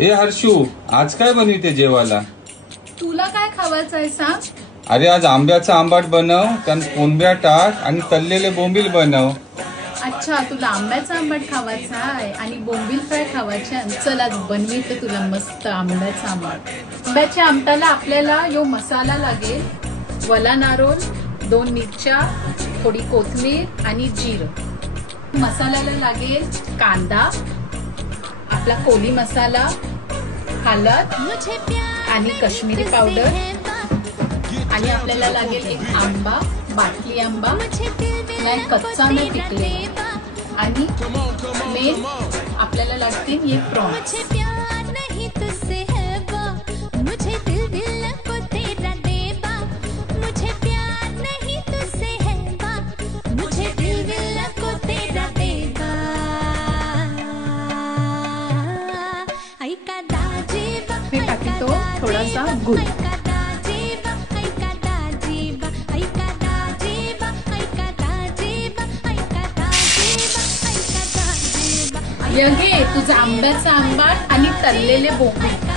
ए हर्षू, आज काय बनविते जेवायला? तुला काय खावायचं आहे सांग? अरे आज आंब्याचा आंबाट बनव, त्यात कोंब्या टाक आणि तळलेले बोंबील बनव. अच्छा, तुला आंब्याचा आंबाट खावायचा आहे आणि बोंबील फ्राय खावायचे आहे. चल आज बनविते तुला मस्त आंब्याचा आंबाट. आंब्याच्या आमटाला आपल्याला यो मसाला लागेल. वला नारळ, 2 मिरच्या, थोडी कोथिंबीर आणि जिरं. मसाल्याला लागेल कांदा, आपला कोली मसाला, हळद आणि काश्मीरी पावडर आणि आपल्याला लागेल एक आंबा, बाटली आंबा, नाही कच्चा नाही पिकलेला, आणि मेन आपल्याला लागतील एक प्रॉन्स. मी टाकतो थोडासा गुळ. ये घे तुझा आंब्याचा आंबाट आणि तळलेले बोंबील.